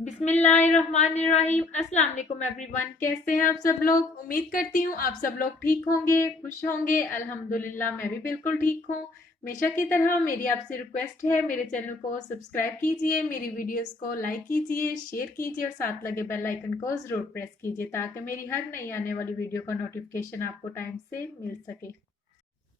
बिस्मिल्लाहिर्रहमानिर्रहीम। अस्सलाम वालेकुम एवरीवन, कैसे हैं आप सब लोग। उम्मीद करती हूँ आप सब लोग ठीक होंगे, खुश होंगे। अल्हम्दुलिल्लाह मैं भी बिल्कुल ठीक हूँ। हमेशा की तरह मेरी आपसे रिक्वेस्ट है, मेरे चैनल को सब्सक्राइब कीजिए, मेरी वीडियोस को लाइक कीजिए, शेयर कीजिए और साथ लगे बेल आइकन को जरूर प्रेस कीजिए ताकि मेरी हर नई आने वाली वीडियो का नोटिफिकेशन आपको टाइम से मिल सके।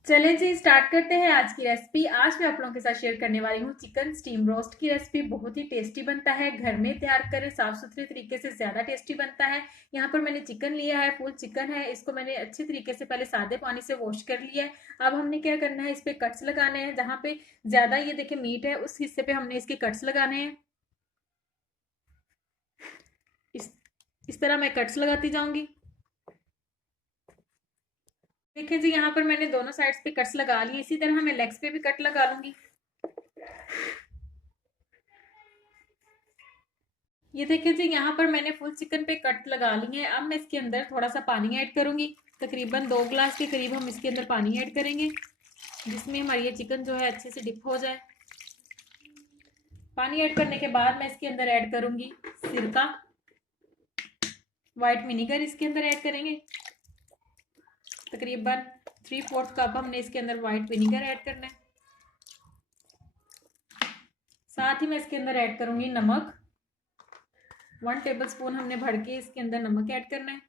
चलें जी, स्टार्ट करते हैं आज की रेसिपी। आज मैं आप लोगों के साथ शेयर करने वाली हूँ चिकन स्टीम रोस्ट की रेसिपी। बहुत ही टेस्टी बनता है, घर में तैयार करें साफ सुथरे तरीके से ज्यादा टेस्टी बनता है। यहाँ पर मैंने चिकन लिया है, फुल चिकन है। इसको मैंने अच्छे तरीके से पहले सादे पानी से वॉश कर लिया है। अब हमने क्या करना है, इस पे कट्स लगाने हैं। जहाँ पे ज्यादा ये देखे मीट है उस हिस्से पे हमने इसके कट्स लगाने हैं। इस इस तरह मैं कट्स लगाती जाऊंगी। देखिए जी, यहाँ पर मैंने दोनों साइड्स पे कट्स लगा लिए। इसी तरह मैं लेग्स पे भी कट लगा लूंगी। ये देखिए जी, यहाँ पर मैंने फुल चिकन पे कट लगा ली है। अब मैं इसके अंदर थोड़ा सा पानी ऐड करूंगी। तकरीबन 2 गिलास के करीब हम इसके अंदर पानी ऐड करेंगे, जिसमें हमारी ये चिकन जो है अच्छे से डिप हो जाए। पानी ऐड करने के बाद मैं इसके अंदर ऐड करूंगी सिरका, व्हाइट विनीगर इसके अंदर ऐड करेंगे। तकरीबन 3/4 कप हमने इसके अंदर व्हाइट विनीगर ऐड करना है। साथ ही मैं इसके अंदर ऐड करूंगी नमक। 1 टेबल स्पून हमने भर के इसके अंदर नमक ऐड करना है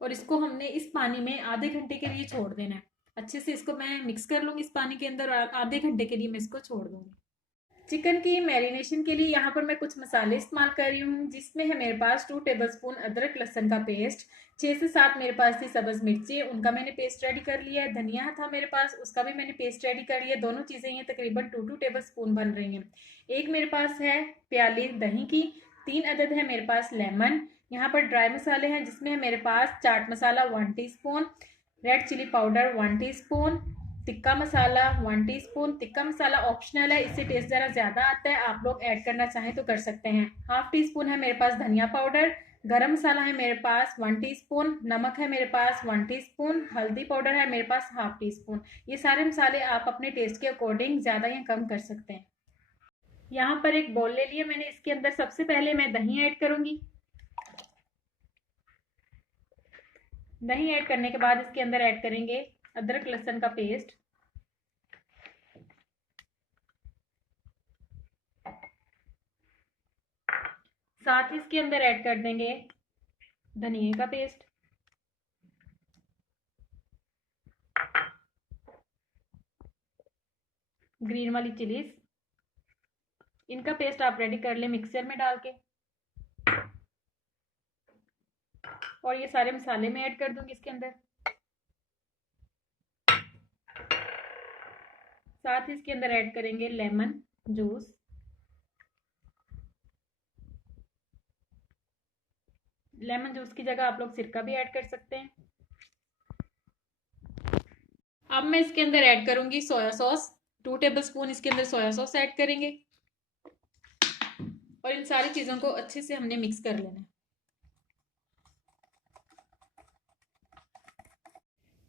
और इसको हमने इस पानी में आधे घंटे के लिए छोड़ देना है। अच्छे से इसको मैं मिक्स कर लूंगी इस पानी के अंदर और आधे घंटे के लिए मैं इसको छोड़ दूंगी। चिकन की मैरिनेशन के लिए यहाँ पर मैं कुछ मसाले इस्तेमाल कर रही हूँ, जिसमें है मेरे पास 2 टेबल स्पून अदरक लहसुन का पेस्ट, 6 से 7 मेरे पास थी सब्ज मिर्ची, उनका मैंने पेस्ट रेडी कर लिया है। धनिया था मेरे पास, उसका भी मैंने पेस्ट रेडी कर लिया। दोनों चीजें ये तकरीबन 2 टेबल स्पून बन रही हैं। एक मेरे पास है प्याली दही की, 3 अदद है मेरे पास लेमन। यहाँ पर ड्राई मसाले हैं, जिसमें है मेरे पास chaat masala 1 teaspoon, red chilli powder 1 teaspoon, tikka masala 1 teaspoon. Tikka masala optional है, इससे टेस्ट जरा ज्यादा आता है, आप लोग ऐड करना चाहें तो कर सकते हैं। 1/2 टीस्पून है मेरे पास धनिया पाउडर। गरम मसाला है मेरे पास 1 टीस्पून। नमक है मेरे पास 1 टीस्पून। हल्दी पाउडर है मेरे पास 1/2 टीस्पून। ये सारे मसाले आप अपने टेस्ट के अकॉर्डिंग ज्यादा या कम कर सकते हैं। यहाँ पर एक बोल ले लिया मैंने, इसके अंदर सबसे पहले मैं दही ऐड करूंगी। दही ऐड करने के बाद इसके अंदर ऐड करेंगे अदरक लहसुन का पेस्ट। साथ ही इसके अंदर ऐड कर देंगे धनिए का पेस्ट। ग्रीन वाली चिलीज, इनका पेस्ट आप रेडी कर ले मिक्सर में डाल के। और ये सारे मसाले में ऐड कर दूंगी इसके अंदर। साथ ही इसके अंदर ऐड करेंगे लेमन जूस। लेमन जूस की जगह आप लोग सिरका भी ऐड कर सकते हैं। अब मैं इसके अंदर ऐड करूंगी सोया सॉस। 2 टेबल स्पून इसके अंदर सोया सॉस ऐड करेंगे और इन सारी चीजों को अच्छे से हमने मिक्स कर लेना है।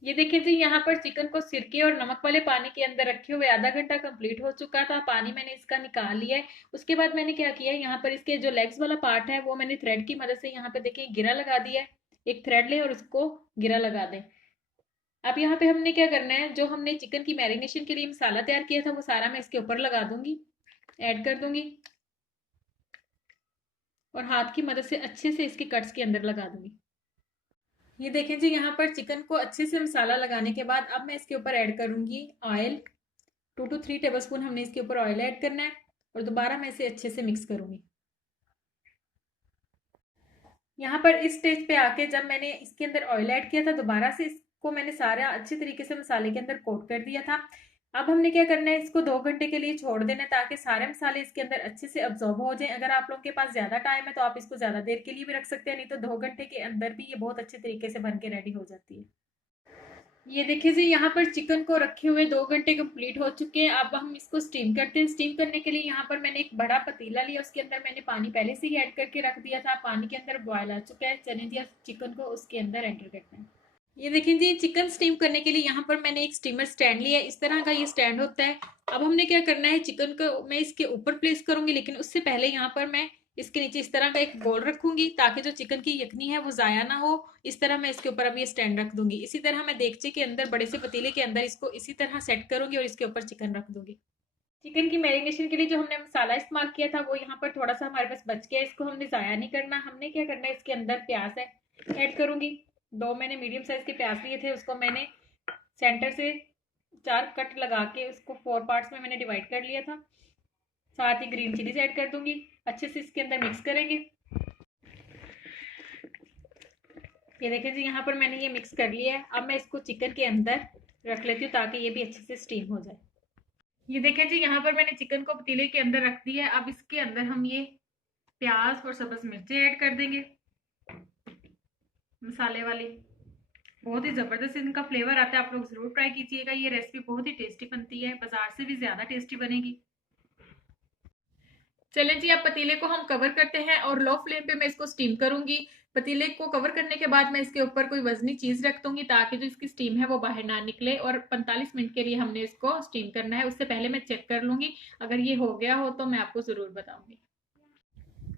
ये देखिए जी, यहाँ पर चिकन को सिरके और नमक वाले पानी के अंदर रखे हुए आधा घंटा कंप्लीट हो चुका था। पानी मैंने इसका निकाल लिया है। उसके बाद मैंने क्या किया है, यहाँ पर इसके जो लेग्स वाला पार्ट है वो मैंने थ्रेड की मदद से यहाँ पे देखिए गिरा लगा दिया है। एक थ्रेड ले और उसको गिरा लगा दें। अब यहाँ पे हमने क्या करना है, जो हमने चिकन की मैरिनेशन के लिए मसाला तैयार किया था वो सारा मैं इसके ऊपर लगा दूंगी, ऐड कर दूंगी और हाथ की मदद से अच्छे से इसके कट्स के अंदर लगा दूंगी। ये देखें जी, यहाँ पर चिकन को अच्छे से मसाला लगाने के बाद अब मैं इसके ऊपर ऐड करूंगी ऑयल। 2 to 3 टेबल स्पून हमने इसके ऊपर ऑयल ऐड करना है और दोबारा मैं इसे अच्छे से मिक्स करूंगी। यहाँ पर इस स्टेज पे आके जब मैंने इसके अंदर ऑयल ऐड किया था, दोबारा से इसको मैंने सारा अच्छे तरीके से मसाले के अंदर कोट कर दिया था। अब हमने क्या करना है, इसको 2 घंटे के लिए छोड़ देना है ताकि सारे मसाले इसके अंदर अच्छे से अब्जॉर्ब हो जाएं। अगर आप लोगों के पास ज्यादा टाइम है तो आप इसको ज्यादा देर के लिए भी रख सकते हैं, नहीं तो 2 घंटे के अंदर भी ये बहुत अच्छे तरीके से बन के रेडी हो जाती है। ये देखिए जी, यहाँ पर चिकन को रखे हुए 2 घंटे कंप्लीट हो चुके हैं। अब हम इसको स्टीम करते हैं। स्टीम करने के लिए यहाँ पर मैंने एक बड़ा पतीला लिया, उसके अंदर मैंने पानी पहले से ही ऐड करके रख दिया था। पानी के अंदर बॉयल आ चुका है। चने दिया चिकन को उसके अंदर एंटर करते हैं। ये देखें जी, चिकन स्टीम करने के लिए यहाँ पर मैंने एक स्टीमर स्टैंड लिया है। इस तरह का ये स्टैंड होता है। अब हमने क्या करना है, चिकन को मैं इसके ऊपर प्लेस करूंगी, लेकिन उससे पहले यहाँ पर मैं इसके नीचे इस तरह का एक बोल रखूंगी, ताकि जो चिकन की यखनी है वो जाया ना हो। इस तरह मैं इसके ऊपर अब ये स्टैंड रख दूंगी। इसी तरह मैं देगचे के अंदर, बड़े से पतीले के अंदर इसको इसी तरह सेट करूंगी और इसके ऊपर चिकन रख दूंगी। चिकन की मैरिनेशन के लिए जो हमने मसाला इस्तेमाल किया था वो यहाँ पर थोड़ा सा हमारे पास बच गया है। इसको हमने ज़ाया नहीं करना। हमने क्या करना है, इसके अंदर प्याज है ऐड करूंगी। दो मैंने मीडियम साइज के प्याज लिए थे, उसको मैंने सेंटर से 4 कट लगा के उसको 4 पार्ट्स में मैंने डिवाइड कर लिया था। साथ ही ग्रीन चिलीज ऐड कर दूंगी। अच्छे से इसके अंदर मिक्स करेंगे। ये देखें जी, यहाँ पर मैंने ये मिक्स कर लिया है। अब मैं इसको चिकन के अंदर रख लेती हूँ ताकि ये भी अच्छे से स्टीम हो जाए। ये देखें जी, यहाँ पर मैंने चिकन को पतीले के अंदर रख दिया है। अब इसके अंदर हम ये प्याज और सब्ज मिर्चें ऐड कर देंगे, मसाले वाली। बहुत ही ज़बरदस्त इनका फ्लेवर आता है। आप लोग ज़रूर ट्राई कीजिएगा। ये रेसिपी बहुत ही टेस्टी बनती है, बाजार से भी ज़्यादा टेस्टी बनेगी। चलें जी, अब पतीले को हम कवर करते हैं और लो फ्लेम पे मैं इसको स्टीम करूंगी। पतीले को कवर करने के बाद मैं इसके ऊपर कोई वजनी चीज रख दूंगी, ताकि जो इसकी स्टीम है वो बाहर ना निकले। और 45 मिनट के लिए हमने इसको स्टीम करना है। उससे पहले मैं चेक कर लूंगी, अगर ये हो गया हो तो मैं आपको जरूर बताऊंगी।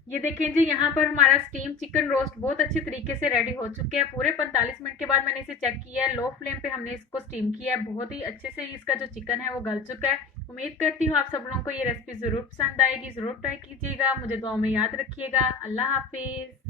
ये देखें जी, यहाँ पर हमारा स्टीम चिकन रोस्ट बहुत अच्छे तरीके से रेडी हो चुके हैं। पूरे 45 मिनट के बाद मैंने इसे चेक किया है। लो फ्लेम पे हमने इसको स्टीम किया है। बहुत ही अच्छे से इसका जो चिकन है वो गल चुका है। उम्मीद करती हूँ आप सब लोगों को ये रेसिपी जरूर पसंद आएगी। जरूर ट्राई कीजिएगा। मुझे दुआ में याद रखिएगा। अल्लाह हाफिज।